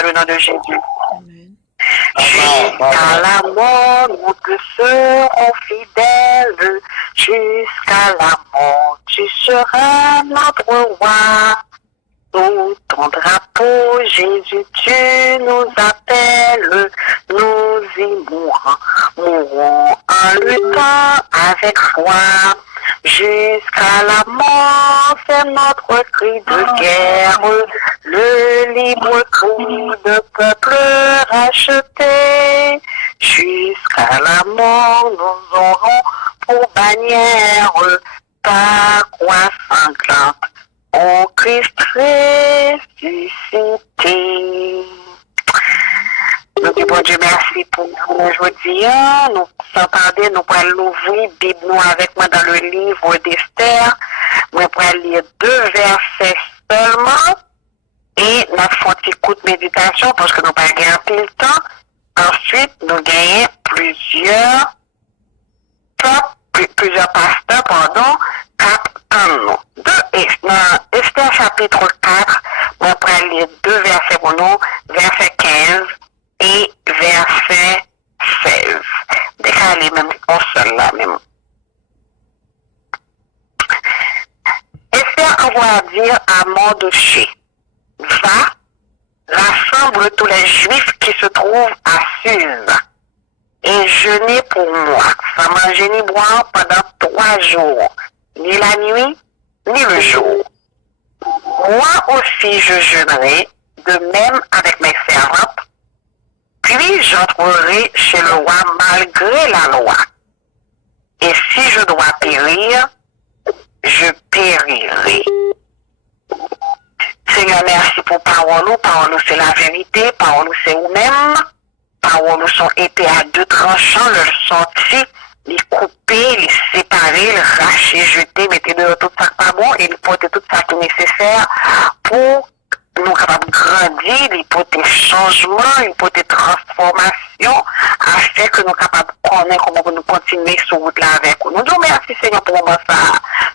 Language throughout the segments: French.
dans le nom de Jésus. Amen. Jusqu'à la mort, nous te serons fidèles. Jusqu'à la mort, tu seras notre roi. Sous ton drapeau, Jésus, tu nous appelles. Nous y mourrons en luttant avec foi. Jusqu'à la mort, c'est notre cri de guerre. Le libre cri de peuple racheté. Jusqu'à la mort, nous aurons pour bannière ta croix sanglante. Ô Christ ressuscité. Nous disons, bon Dieu, merci pour nous aujourd'hui. Nous s'entendons, nous pourrons l'ouvrir, Bible nous avec moi dans le livre d'Esther. Nous pourrons lire 2 versets seulement. Et nous faisons un coup de méditation parce que nous n'avons pas gagné le temps. Ensuite, nous gagnons plusieurs pasteurs, attendons. Esther chapitre 4, on pourra lire 2 versets pour nous, verset 15 et verset 16. Décalez même en seul là même. Esther envoie dire à Mardochée, va, rassemble tous les Juifs qui se trouvent à Suse et jeûnez pour moi, sans manger ni boire pendant 3 jours, ni la nuit, ni le jour. Moi aussi je jeûnerai, de même avec mes servantes, puis j'entrerai chez le roi malgré la loi. Et si je dois périr, je périrai. Seigneur, merci pour parole. Parole c'est la vérité, parole c'est vous-même. Parole sont épées à 2 tranchants, le sorti, les couper, les séparer, les racher, jeter, mettre dehors tout ça pas bon et porter tout ça qui est nécessaire pour nous capables de grandir, les porter changement, les porter transformation, afin que nous capables de connaître comment nous continuer sur route là avec vous. Nous disons merci Seigneur pour moment ça.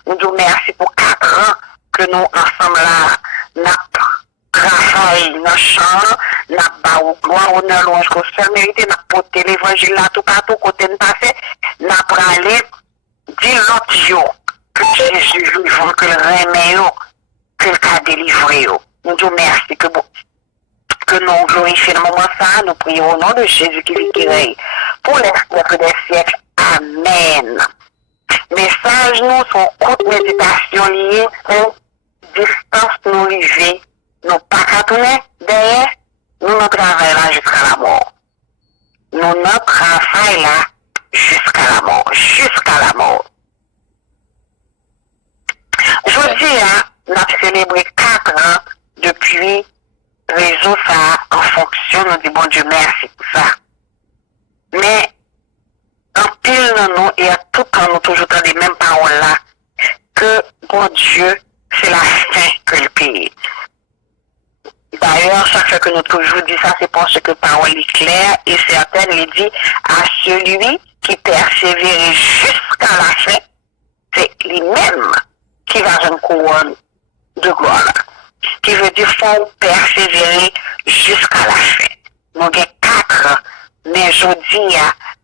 Nous disons merci pour 4 ans que nous ensemble là, notre travail, notre chant, notre bas gloire, honneur, louange, qu'on se mérite, notre porter l'évangile là tout partout, côté nous passé, notre aller, dire l'autre jour, que Jésus vivant, que le remet, que le cas délivré. Nous disons merci que nous glorifions le moment ça, nous prions au nom de Jésus qui vit qui règne pour les siècles des siècles. Amen. Message nous sont courtes méditations liées aux distances nous arrivées. Nous pas qu'à tourner derrière, nous notre travail là jusqu'à la mort. Nous notre travail là jusqu'à la mort. Jusqu'à la mort. Aujourd'hui, nous avons célébré 4 ans depuis réseau ça en fonction, nous disons bon Dieu merci pour ça. Mais en pile nous et à tout temps nous toujours dans les mêmes paroles là que bon Dieu c'est la fin que le pays. D'ailleurs, chaque fois que nous toujours dit ça, c'est parce que parole est claire et certaine, il dit à celui qui persévère jusqu'à la fin, c'est lui-même qui va avoir une couronne de gloire. Qui veut dire qu'il faut persévérer jusqu'à la fin. Nous avons 4 ans, mais aujourd'hui,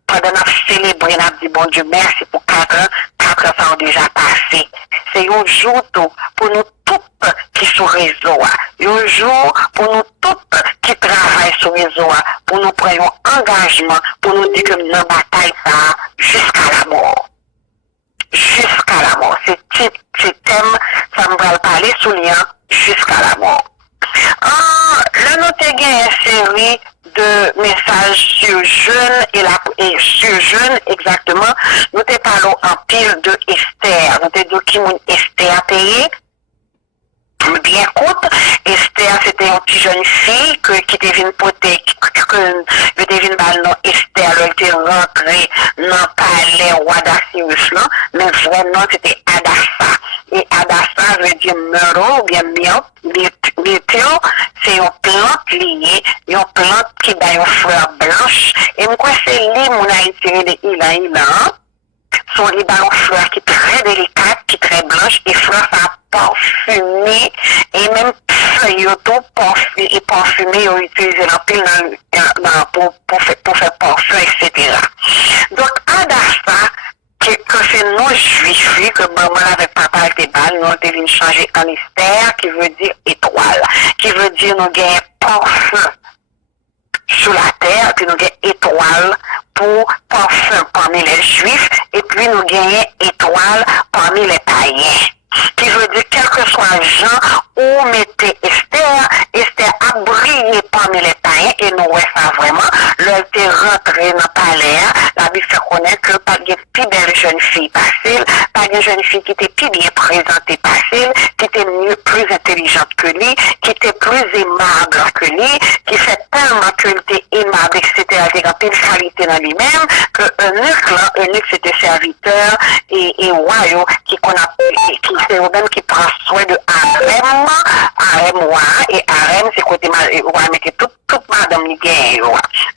pendant que nous célébrons, nous avons dit bon Dieu merci pour 4 ans, 4 ans ça a déjà passé. C'est un jour pour nous toutes qui sont sur le réseau, un jour pour nous toutes qui travaillent sur le réseau, pour nous prendre un engagement, pour nous dire que nous avons bataille ça jusqu'à la mort. Jusqu'à la mort. C'est thème, ça me va parler sous lien jusqu'à la mort. Là, nous avons une série de messages sur jeûne et sur jeûne exactement. Nous te parlons en pile de Esther. Nous te disons qui Esther a payé. Bien courte, Esther c'était une petite jeune fille qui devait porter, que devait dans Esther, elle était rentrée dans le palais roi d'Assyrus là, mais vraiment c'était Adassa. Et Adassa veut dire mero ou bien météo, c'est une plante liée, une plante qui a une fleur blanche. Et moi c'est lui mon a tiré de Ilan. sont des ballons fleurs qui sont très délicates, qui sont très blanches, et fleurs ça parfumé, et même feuilles auto et parfumé, ont utilisé la pile pour faire parfum, etc. Donc, Adassa, que c'est non juif, que maman avec papa était bal, nous avons venu changer en Esther, qui veut dire étoile, qui veut dire nous gagnons parfum sur la terre, puis nous gagnons étoile pour parfum parmi les juifs, et puis nous gagnons étoile parmi les païens. Qui veut dire, quel que soit Jean, où mettez Esther, Esther a brillé parmi les païens, et nous, ouais, ça vraiment, là, elle était rentrée dans le palais, la Bible fait connaître que pas de plus belle jeune fille facile, pas de jeune fille qui était plus bien présentée facile, qui était mieux, plus intelligente que lui, qui était plus aimable que lui, qui fait tellement qu'elle était aimable, etc., il y a une qualité dans lui-même, que Eunuque, c'était serviteur et roi, qui qu'on a, qui c'est eux-mêmes qui prend soin de harem, et harem, c'est côté, on va mettre toute madame qui gagne,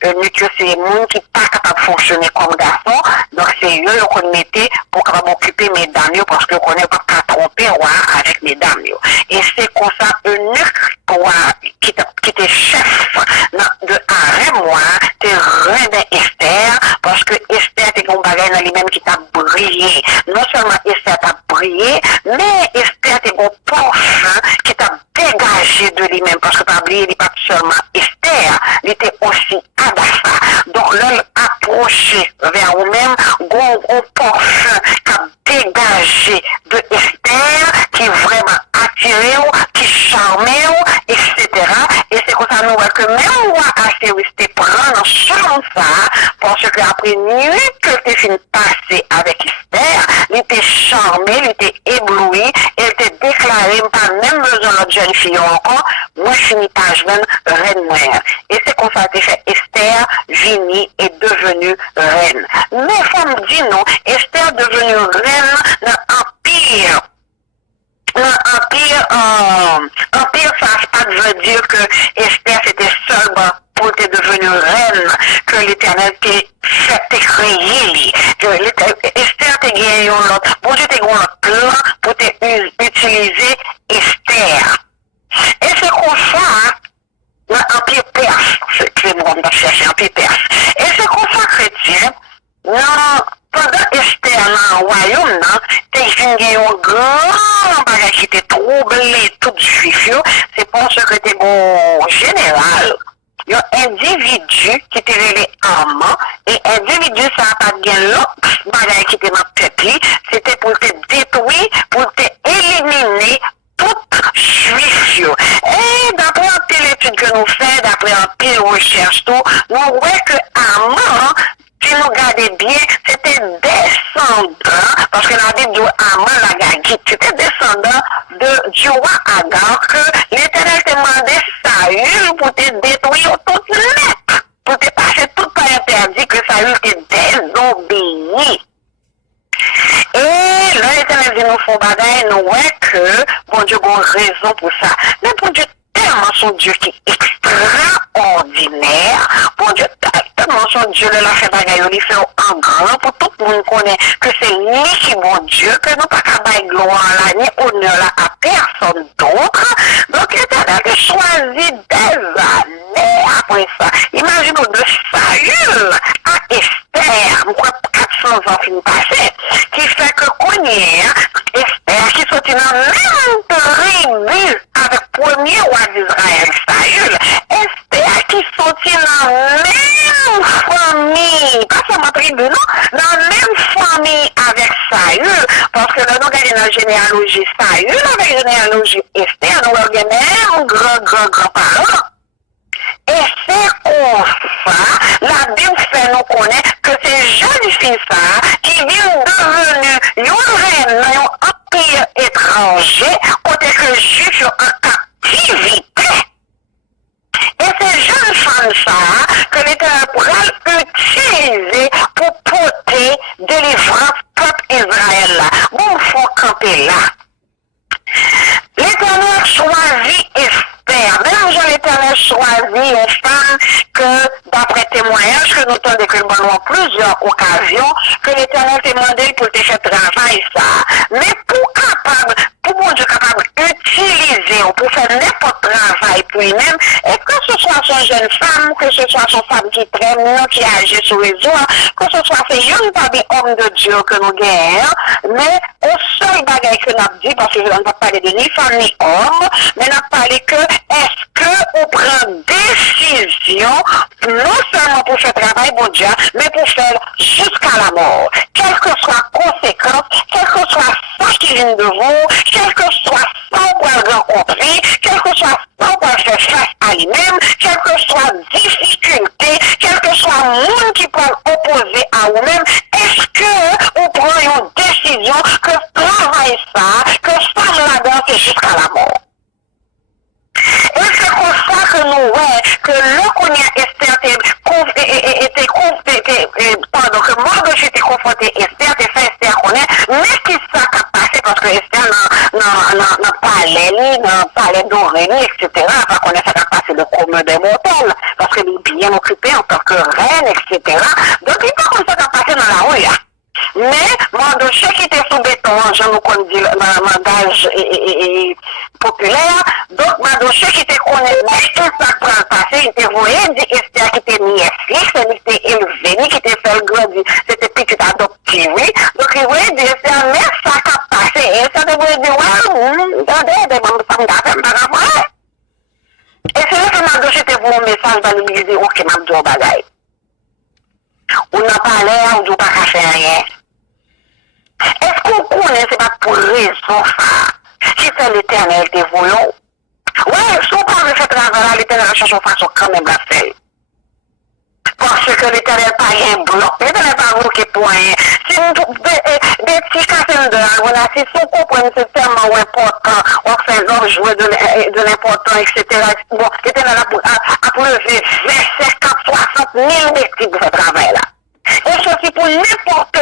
Eunuque, c'est les gens qui pas capable de fonctionner comme garçon, donc c'est eux qu'on mettait pour capable occuper mesdames, parce que qu'on n'est pas qu'à tromper, avec mesdames, et c'est comme ça, Eunuque, qui était chef de harem, t'es reine Esther, parce que Esther était un bagage dans lui-même qui t'a brillé. Non seulement Esther t'a brillé, mais Esther était un parfum qui t'a dégagé de lui-même, parce que pas oublier, il n'est pas seulement Esther, il était aussi Adassa. Donc l'homme approché vers vous-même, un parfum qui a dégagé de Esther, qui vraiment attiré, qui charmé, etc. Et c'est comme ça nous voyons que même moi, assez resté prendre selon ça, parce que après une nuit que tu fini passer avec Esther, il était charmé, il était ébloui, il était déclaré, pas même besoin de notre jeune fille encore, moi je finis par jeune reine mère. Et c'est comme ça que fait Esther, Vini est devenue reine. Mais faut me dire non, Esther est devenue reine dans l'Empire. Empire, ça veut dire que Esther c'était seulement pour être devenue reine, que l'Éternel t'ait fait créer, que Esther t'a gagné un autre, bon Dieu t'a gagné un plan pour utiliser Esther. Et c'est comme ça, l'Empire perse, c'est le mot qu'on va chercher, l'Empire perse. Et c'est comme ça, chrétien, pendant Esther dans le royaume, t'es gagné un grand bagage qui était troublé tout juif, c'est parce que t'es bon général. Il y a un individu qui était relé amant, et individu ça n'a pas de l'autre bagage qui était dans le peuple, c'était pour te détruire, pour te éliminer tout juif. Et d'après un pile étude que nous faisons, d'après un pile recherche tout, nous voyons que amant, si nous regardons bien, c'était descendant, parce que la Bible dit Aman la Gagite, c'était descendant du roi Agar, que l'Éternel te demandait Saül pour te détruire tout net, pour te passer tout par interdit, que Saül te désobéit. Et là, l'Éternel dit nous font bagaille, nous voyons que bon Dieu a raison pour ça. Mais bon Dieu, tellement son Dieu qui est extraordinaire, bon Dieu, tellement son Dieu l'a fait bagaille, il fait en grand pour tout le monde connaît que c'est lui qui est bon Dieu, que nous pas qu'à bailler gloire là, ni honneur là à personne d'autre. Donc l'Éternel a choisi des années après ça. Imaginez de Saül à Esther, pourquoi 400 ans finit passé, qui fait que connaît Esther qui sortit dans la même tribu avec le premier roi d'Israël, Saül, Esther qui sortit dans la même famille, pas seulement tribu, non, dans la même famille avec Saül, parce que là, nous regardons la généalogie Saül, avec la généalogie Esther, nous regardons un grand-parent. Et c'est comme ça, la Bible fait nous connaître que ces jeunes filles qui viennent devenir une reine dans un empire étranger, côté que les juifs sont en captivité. Et ces jeunes femmes que l'Éternel pourra utiliser pour porter délivrance peuple Israël là. Bon, il faut camper là. L'Éternel choisit Esther. Même Jean l'Éternel choisit une femme que, d'après témoignage que nous avons que en plusieurs occasions que l'Éternel t'a demandé pour te faire travail ça. Mais pour mon Dieu capable d'utiliser ou pour faire n'importe travail pour lui-même, et que ce soit son jeune femme, que ce soit son femme qui traîne, qui agit sur les réseau, que ce soit ces jeunes hommes de Dieu que nous gagnons, mais au seul bagage que nous avons dit, parce que je ne vais pas parler de ni femme ni homme, mais nous avons parlé que est-ce que on prend décision, non seulement pour faire travail bon Dieu, mais pour faire jusqu'à la mort. Quelle que soit la conséquence, quel que soit ça qui vient de vous, quel que soit ça qu'on va rencontrer, quel que soit ça qu'on va faire face à lui-même, quelle que soit difficulté, quel que soit le monde qui peut opposer à vous-même, est-ce que on prend une décision que travail ça, que ça là-dedans, c'est jusqu'à la mort? Et c'est pour ça que nous, ouais, que le qu'on y a Esther pardon, que Mardochée était confronté Esther, t'es fait Esther connaît, mais qui ça qui a passé parce que Esther n'a pas palais d'Aurélie, etc. Parce qu'on a ça qui a passé le commun des mortels, parce qu'elle est bien occupée en tant que reine, etc. Donc il n'est pas comme ça qui a passé dans la rue, là. Mais Mardochée qui était sous béton, je nous connais le langage populaire, donc Mardochée qui était connu, mais tout ça qui a passé, il était voyé, dit Esther qui était nièce, qui était élevée, qui était fait grandir, c'était petite adoptive, oui. Donc il voyait dire Esther, mais ça qui a passé, et ça devait dire, ouais, attendez, des membres de femme d'affaires, pas grave. Et c'est là que Mardochée était pour un message dans l'église, ok, m'a dit au bagaille. On n'a pas l'air, on ne doit pas faire rien. Est-ce qu'on connaît, c'est pas pour raison ça, si c'est l'Éternel des voulons? Ouais, si on parle de ce travail-là, l'Éternel cherche une façon quand même la faire. Parce que l'Éternel n'a pas rien bloqué, l'Éternel n'a pas bloqué pour rien. Si nous, des petits cassins de là, si on comprend c'est tellement important, on fait jouer de l'important, etc. Bon, l'Éternel a levé 25, 60 000 métiers pour ce travail-là. Et ceci pour n'importe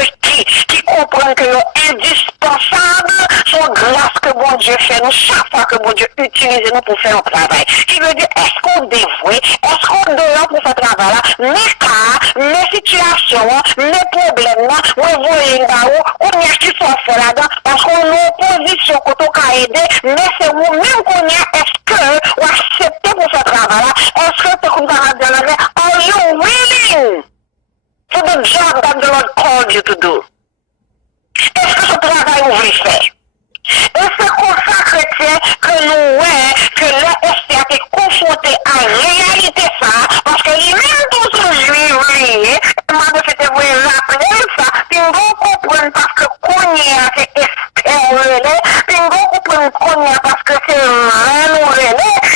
qui comprend que c'est indispensable son grâce que bon Dieu fait nous chaque fois que bon Dieu utilise nous pour faire un travail. Qui veut dire, est-ce qu'on dévoue, est-ce qu'on donne pour ce travail-là, mes cas, mes situations, mes problèmes, on voit là-haut, on y a qui sont fait là-dedans, parce qu'on est en position qu'on a aidé, mais c'est vous-même qu'on y a, est-ce que vous acceptez pour ce travail-là, est-ce que c'est comme ça va dire, are you willing to the job that the Lord called you to do? Est-ce que ce travail vous voulez faire? Et c'est comme ça, chrétien, que nous, ouais, que là, Esther est confronté à la réalité ça, parce que lui-même tout ce juillet, moi, c'était vous rappeler ça, puis nous comprenons parce que Konya, c'est Esther, puis nous comprenons Konya parce que c'est Reine,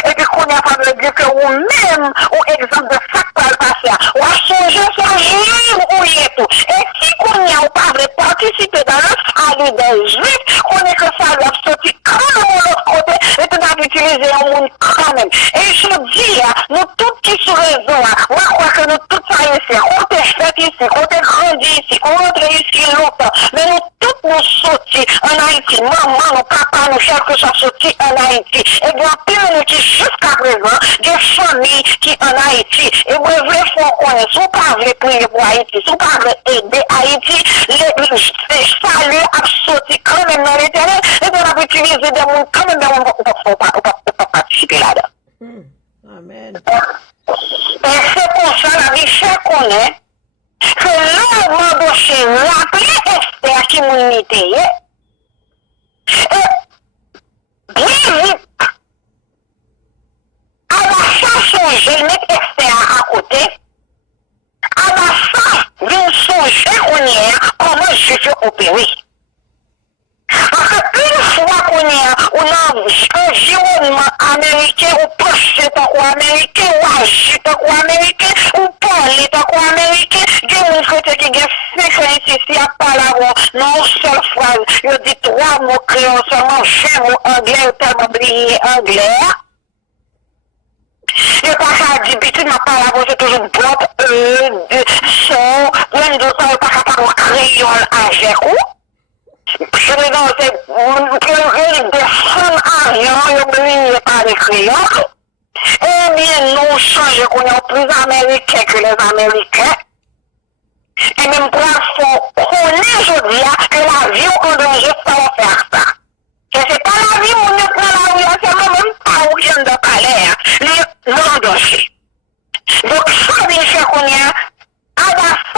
et puis Konya, ça veut dire que vous-même, ou exemple de ça qui va le passer, ou à changer son juge, ou y est tout. Et si Konya, ou pas de participer dans le salut des juifs, qu'on est que ça doit sortir quand même de l'autre côté, et tu dois utiliser un monde quand même. Et je dis, nous tous qui sont raison, moi je crois que nous tous ça ici, on est fait ici, on est grandi ici, on est ici longtemps, mais nous tous nous sortis en Haïti, maman, nos papas, nos chers que sont sortis en Haïti. Et bien, plein qui jusqu'à présent, des familles qui en Haïti, et vous voulez faire connaître, si vous parlez pour Haïti, si vous parlez aider Haïti, les saluts à sortir quand même dans l'Éternel, et on va utiliser des mots quand même dans le monde pour participer là-dedans. Amen. Et c'est pour ça, la vie fait connaître que le Mardochée l'appelait Esther qui m'imitait, et bien vite, à la fin songer, mettre Esther à côté, à la fin, d'une songer qu'on y est, comment je suis opéré. Parce qu'une fois qu'on est un environnement américain, ou penser tant qu'américain, ou agir tant qu'américain, ou parler tant qu'américain, il y a une fois qui a 5 ans ici, il n'y a pas là, non, seule phrase, il dit 3 mots créoles seulement, 5 mots anglais, ou tellement brillé anglais. Et pas ça dit, puis tu m'as pas là, c'est toujours bloc, son, même de ça, on pas capable de créole avec vous. Je me dis, c'est descendre à rien, il n'y a pas de créole. Et bien nous changer qu'on est plus américains que les Américains, et même pour qu'on est aujourd'hui que la vie en danger, ça va faire ça. Et c'est pas la vie où on est dans la rue, c'est même pas où j'aime de parler, le danger. Donc, ça veut dire qu'on est à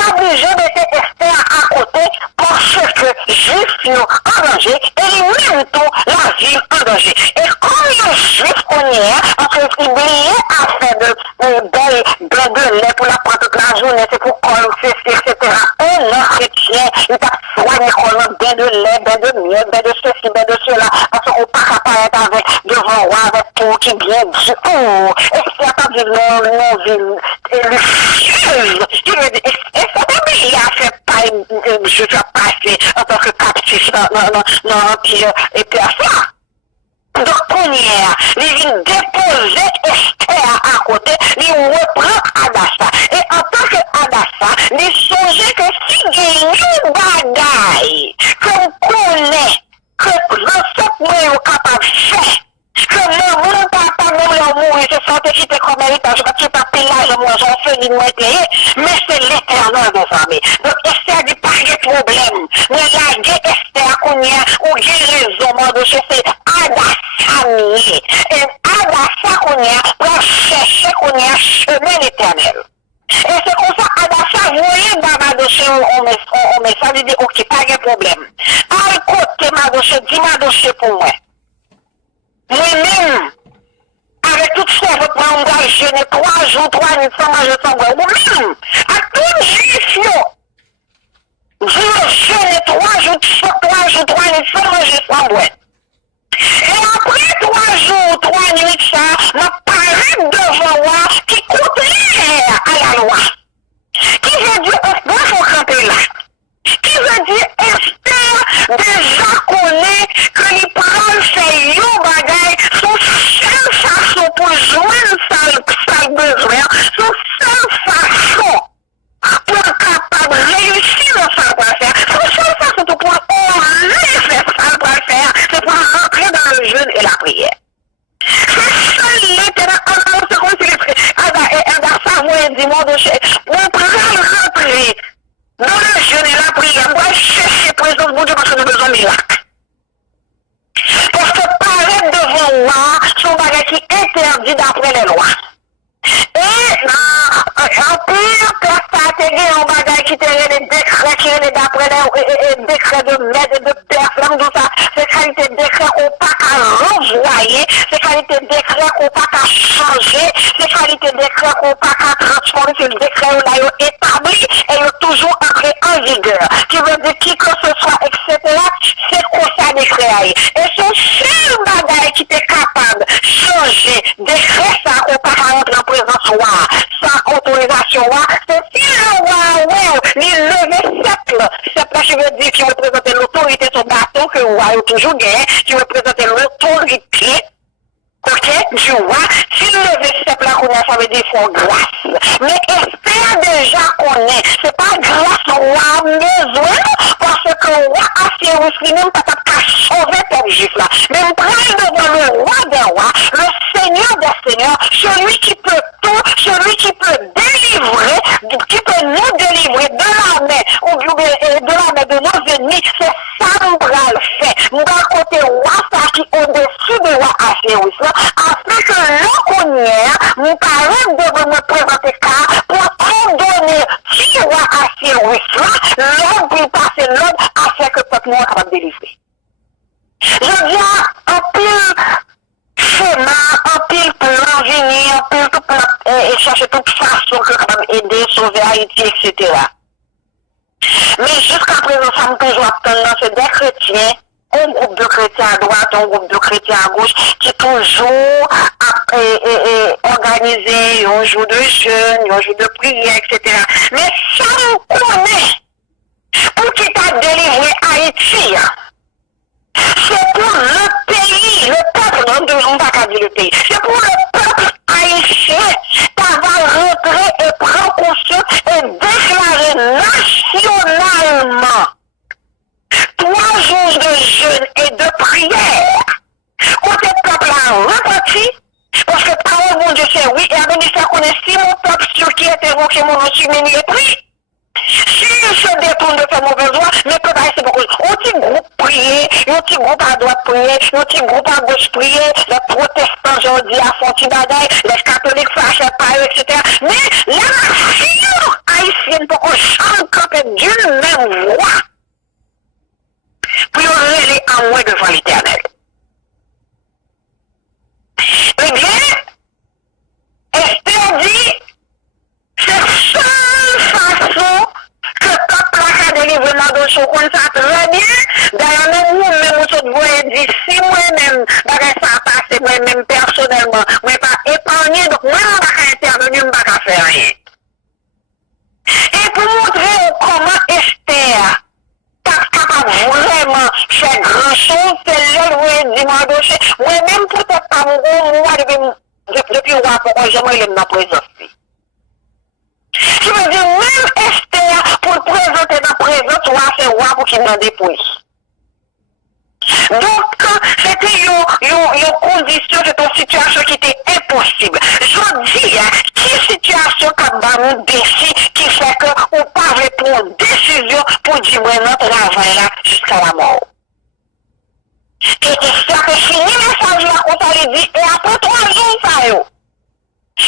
obligé de rester à côté parce que juif en danger et lui-même tout la vie en danger. Et comme le juif qu'on est, parce qu'il oubliait à faire de lait pour la prendre toute la journée, c'est pour qu'on etc. Un homme chrétien, il t'a soigné qu'on bain de lait, bain de miel, bain de ceci, bain de cela, parce qu'on ne peut pas apparaître avec devant moi, avec tout qui vient du tout. Et c'est pas du non-ville, et le juge, qui veut dire, et ça il a fait pas, je dois passer en tant que captif dans l'Empire et puis à ça. Donc, première, il vient déposer Esther à côté, il reprend Adassa. Et en tant que Adassa, il songeait que si il y a une bagaille qu'on connaît, que l'ensemble est capable de faire, que le monde pas mourir, c'est ça qui était comme héritage, parce que tu pas payé moi j'en fais du moins payé, mais c'est l'éternel de famille. Donc Esther dit pas de problème. Mais la guerre Esther qu'on y a, ou j'ai raison, moi de chercher Adassa. Et Adassa qu'on y a, pour chercher qu'on y a chemin l'éternel. Et c'est comme ça, Adassa, vous voyez, Madoché, on met ça, il dit, ok, pas de problème. À côté, Madoché, dis Madoché pour moi. Moi-même, avec tout ça, votre maman va jeûner 3 jours, 3 nuits sans manger sans boire. Moi-même, à tout juif, je jeûne 3 jours, 3 nuits sans manger sans boire. Et après 3 jours, 3 nuits, ça, ma parole devant moi qui contraire à la loi. Qui veut dire, il faut camper là. Qui veut dire, Esther déjà connaît que les parents fait yo bagay, son seule façon pour joindre sa besoin, son seule façon pour être capable de réussir dans sa faire, son seule façon pour oser faire ça pour faire, c'est pour rentrer dans le jeûne et la prière. C'est seul l'éternel, c'est comme si dans sa voix, dit, mon Dieu, on peut rentrer dans le jeûne et la prière, on va chercher présence de Dieu parce qu'on a besoin de miracles. Parce que paraître devant moi, son bagage qui interdit d'après les lois. Et en pire, que ça a été un bagage qui était les décrets, qui est d'après les décrets de maître et de père, tout ça, c'est qualité de décret qu'on n'a pas qu'à renvoyer, c'est qualité de décret qu'on n'a pas qu'à changer, c'est qualité de décret qu'on n'a pas qu'à transformer, c'est le décret où là, établi et il est toujours entré en vigueur. Qui veut dire qui que ce soit, etc., c'est quoi ça décret. Et son seul bagage qui était capable de changer décret, ça, qu'on n'a pas qu'à rentrer en présence, sans autorisation, c'est si le roi, il levait cette je veux dire qui représente l'autorité sur bâton que le roi a toujours gagné, qui représente l'autorité, ok, du roi, s'il levait cette là qu'on a, ça veut dire qu'il faut grâce. Mais Esther déjà connaît, c'est pas grâce au roi besoin, parce que le roi a fait aussi même pas qu'à sauver ton juif là. Mais on prend devant le roi des rois, le Seigneur des seigneurs, celui qui peut tout, celui qui peut délivrer, qui peut nous délivrer de la main, ou de la main de nos ennemis, c'est ça nous le fait. Nous allons côté roi, ça qui au-dessus de roi Ashéris, afin que l'oconière, nous parlons de me présenter ça pour ordonner qui roi Ashéris là, l'homme pour passer l'homme afin que peuple noir va délivrer. Je dis un pile schéma, un pile plan, venir, un pile tout plan, et chercher toute façon que capable aider, sauver Haïti, etc. Mais jusqu'à présent, ça me toujours attendre, c'est des chrétiens, un groupe de chrétiens à droite, un groupe de chrétiens à gauche, qui toujours organisé un jour de jeûne, un jour de prière, etc. Mais ça on connaît, pour qu'il t'a délivré Haïti, c'est pour le pays, le peuple, on va pas dire le pays, c'est pour le peuple haïtien d'avoir rentré et prendre conscience et déclarer nationalement 3 jours de jeûne et de prière. Côté peuple a repenti, parce que parole mon Dieu c'est oui Et à bénéfice connaît si mon peuple sur qui est évoqué mon nom submenu est pris. Si se détourne de faire mauvaise voie, mais peut pas c'est beaucoup. Un petit groupe prier, un petit groupe à droite prier, un petit groupe à gauche prier, les protestants aujourd'hui à font bagaille, les catholiques fâchent pas eux, etc. Mais la nation haïtienne pour qu'on chante camper d'une même voix. Puis on relève en moins devant l'éternel. Eh bien, Esther dit, c'est la seule façon que le peuple a délivré dans le chocolat, ça très bien. D'ailleurs, même vous voyez dit, si moi-même, ça passe, moi-même personnellement, moi pas épargné, donc moi, je ne vais pas intervenir, je ne vais pas faire rien. Et pour montrer comment Esther est capable vraiment faire grand chose, c'est là où elle dit, moi-même, peut-être pas moi, depuis roi, pourquoi j'aimerais le dans présence. Je veux dire, même Esther, pour le présenter dans la présence, roi, c'est roi pour qu'il m'en dépouille. Donc, c'était une condition, c'était une situation qui était impossible. Je dis, quelle situation comme nous défi qui fait qu'on parle pour une décision pour dire maintenant travail là jusqu'à la mort. Et ça fait fini le message là, on s'allait dit, et après 3 jours, ça y est.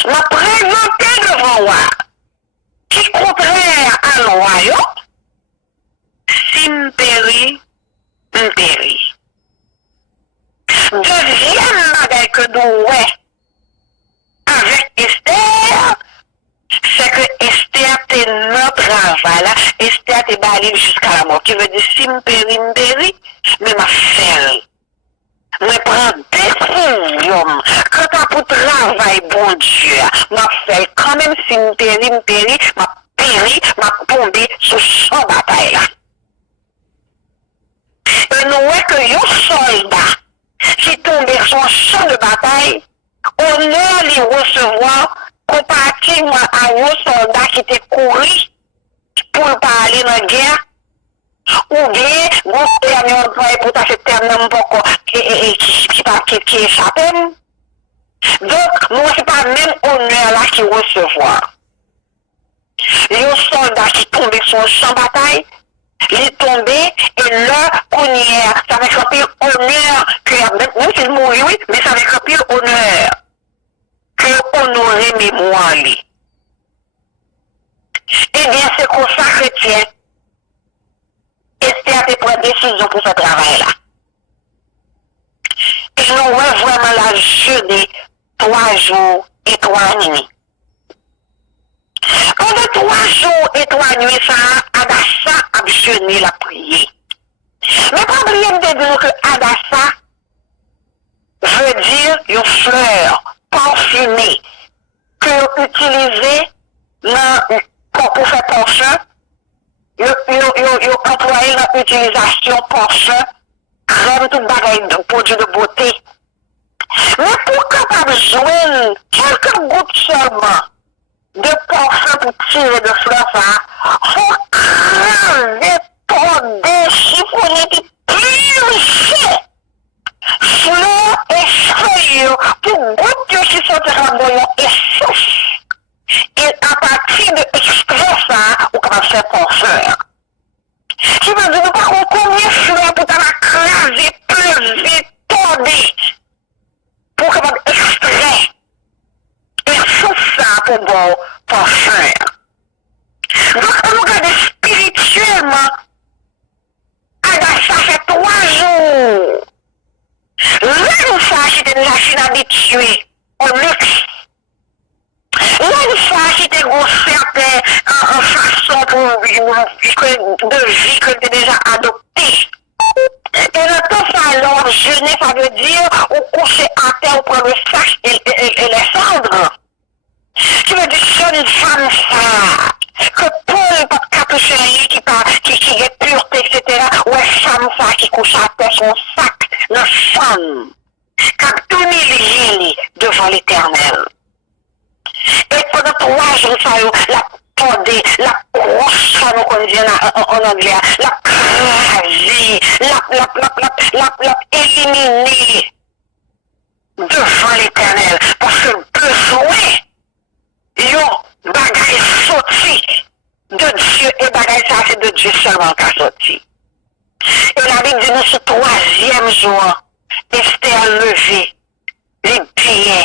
M'a présenté devant moi, qui contraire à l'oyo, si m'péri, m'péri. Deuxième bagage que nous, ouais, avec Esther, c'est que Esther était notre travail là, Esther était balayée jusqu'à la mort. Qui veut dire, si m'péri, mais ma felle. Je prends décision. Quand tu as pour travail, bon Dieu, je fais quand même si je péris, je tombe sur son bataille. Et nous voyons que les soldats qui tombent sur son champ de bataille, on a les recevoir comparativement à nos soldats qui étaient courus pour ne pas aller dans la guerre. Ou bien, vous avez un employé pour ta fait terme qui échappe. Donc, nous, ce n'est pas même honneur là qui recevoir. Les soldats qui tombaient sur le champ de bataille, ils tombaient et là, on y est. Ça va être un pire honneur que, nous, c'est mourir, oui, mais ça va être un pire honneur que honorer mémoire. Eh bien, c'est comme ça, chrétien. Esther a pris décision pour ce travail-là. Et nous voyons vraiment la jeûner 3 jours et 3 nuits. Pendant 3 jours et 3 nuits, ça, Adassa a jeûné la prière. Mais pas oublier de dire que Adassa veut dire une fleur parfumée que utilisée pour faire parfum. Yo employé dans l'utilisation parfum, crème, tout bagage de produits de beauté. Mais pour capable joindre quelques gouttes seulement de parfum pour tirer de fleurs, ça, faut craser, tordre, chiffonner, puis purifier fleurs et feuilles pour goûter qui sont ramboyants et souffles. Et à partir de extrait ça, on va faire parfum. Je veux dire, nous pas combien de fleurs pour t'avoir crasé, peser, tordé, pour capable extrait. Et souffle ça pour bon parfum. Donc, on regarde spirituellement, ça fait 3 jours. Là, nous c'était une machine habituée au luxe. Une fois qui était certain en façon de vie que tu déjà adopté. Et le temps ça alors jeûner, ça veut dire ou coucher à terre ou prendre le sac et les cendres. Tu veux dire c'est une femme ça, que Paul pas capucher qui est pureté, etc. Ou une femme ça qui couche à terre son sac, la femme, qui a humilié devant l'Éternel. Et pendant 3 jours, ça la tordée, la grosse femme, comme dit en anglais, la crasée, la éliminée devant l'Éternel. Parce que besoin Dieu seulement qui a sorti. Et la Bible dit dans ce troisième jour, Esther levé, les biens,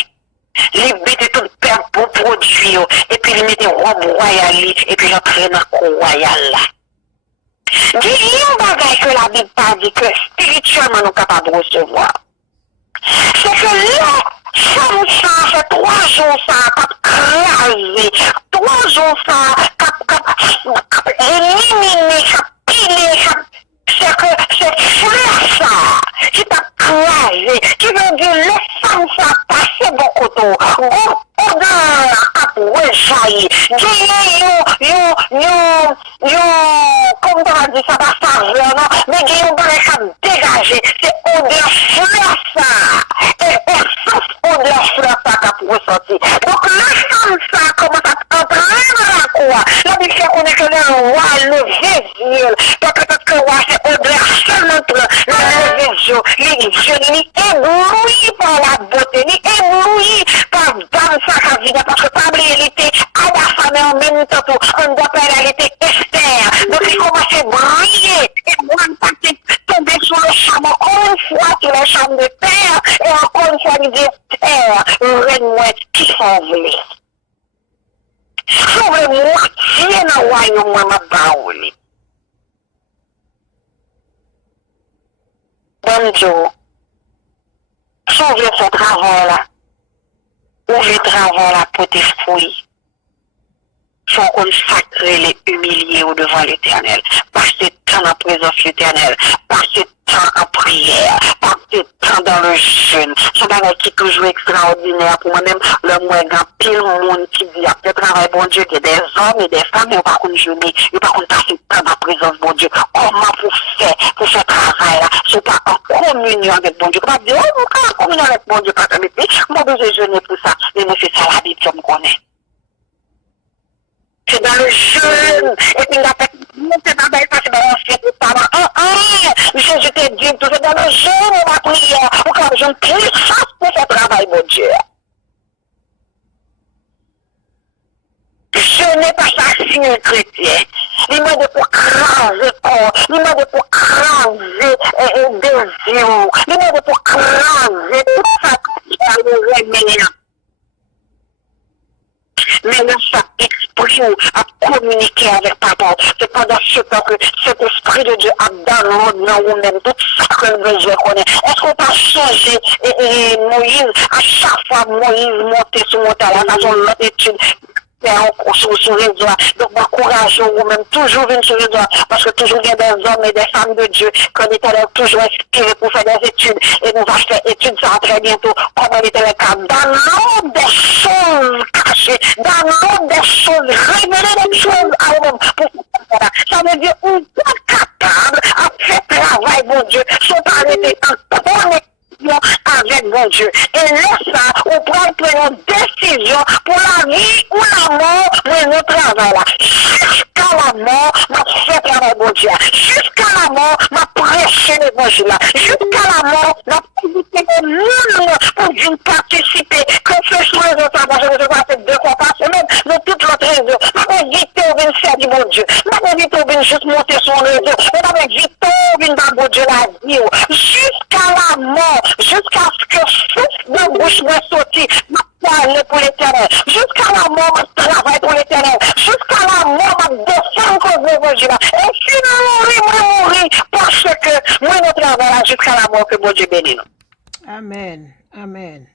les mettait tout père pour produire, et puis il mettait robe royale, et puis l'entraîne dans le cour royal là. Il y a un bagage que la Bible pas dit que spirituellement nous sommes capables de recevoir. C'est que là, ça fait 3 jours, ça a crasé, 3 jours, ça a éliminé, ça a pilé, c'est que c'est ça qui t'a crasé, qui veut dire le sang ça a passé beaucoup de temps. On a rejailli. Comme on a dit, ça va changer, non? Mais il y a un bagage à dégager. C'est odeur fleur ça. Et sauf odeur fleur ça qui a ressorti. Donc le sang ça commence à entrer dans la cour. La Bible fait qu'on est que le roi, le Jésus. Donc peut-être que le roi, c'est odeur seulement le Jésus. Il est ébloui par la beauté, il est ébloui par dans sa vie, parce que pas oublier, il était à la femme en même temps, on doit pas elle était Esther. Donc il commence à briller, et moi, je suis tombé sur le champ, encore une fois, sur le champ de terre, et encore une fois, il dit, Esther, reine-moi, qui sauve-les. Sauve-moi, tiens dans le royaume, moi, ma baouli. Bon Dieu, sauve ce travail-là. Ouvrez travail là pour tes fruits. Faut qu'on sacré les humilier au devant l'Éternel. Passez temps en présence de l'Éternel. Passez temps en prière. Passez temps dans le jeûne. C'est un bagage qui est toujours extraordinaire pour moi-même. Le moins grand pile monde qui dit après travail, bon Dieu, il y a des hommes et des femmes, mais par contre jeûner, et par contre passer temps en présence, bon Dieu. Comment pour faire pour ce travail-là? C'est pas en communion avec bon Dieu. Comment dire, oh, mon en communion avec bon Dieu, pas comme moi, je vais jeûner pour ça. Mais moi, c'est ça la Bible que je me connais. C'est dans le jeûne. Et puis, la tête, c'est dans l'ancien testament. Monsieur, je t'ai dit, tout c'est dans le jeûne, la prière, pour que je ne puisse pour ce travail, mon Dieu. Je n'ai pas ça signe chrétien. Il m'a dit pour craser corps, il m'a dit pour craser des yeux, il m'a dit pour craser tout ça qui a le remède. Mais le Saint-Esprit a communiqué avec papa. C'est pendant ce temps que cet Esprit de Dieu a download dans nous-mêmes tout ça que nous besoin connaître. Est-ce qu'on peut changer Moïse? À chaque fois Moïse montait sur mon talent, dans son étude. Sur les doigts. Donc, m'encourage vous-même, toujours venir sur les doigts, parce que toujours il y a des hommes et des femmes de Dieu, qu'on est toujours inspirés pour faire des études, et nous allons faire études, ça va très bientôt, comment il était le cas, dans l'ordre des choses cachées, dans l'ordre des choses, révéler des choses à vous-même, pour faire ça veut dire, on est capable à faire travail, mon Dieu, sans pas arrêter en connexion avec mon Dieu. Et là, ça, on prend une décision pour la vie ou la mort de notre travail là. Jusqu'à la mort, ma fait travail, mon Dieu. Jusqu'à la mort, ma prêché l'évangile là. Jusqu'à la mort, ma invité le monde pour venir participer. Que ce soit de travail, je vais passer 2 fois par semaine, dans toute l'autre réseau. Ma invité au venir faire du bon Dieu. Ma invité au venir juste monter son réseau. Ma invité au venir dans mon Dieu la vie. Jusqu'à la mort, jusqu'à ce que souffle de bouche me sorti, ma parole pour l'Éternel. Jusqu'à la mort, ma travail pour l'Éternel. Jusqu'à la mort, ma défense contre l'évangile. Et si nous mourir, parce que moi, nous travaillons jusqu'à la mort, que mon Dieu bénisse nous. Amen. Amen.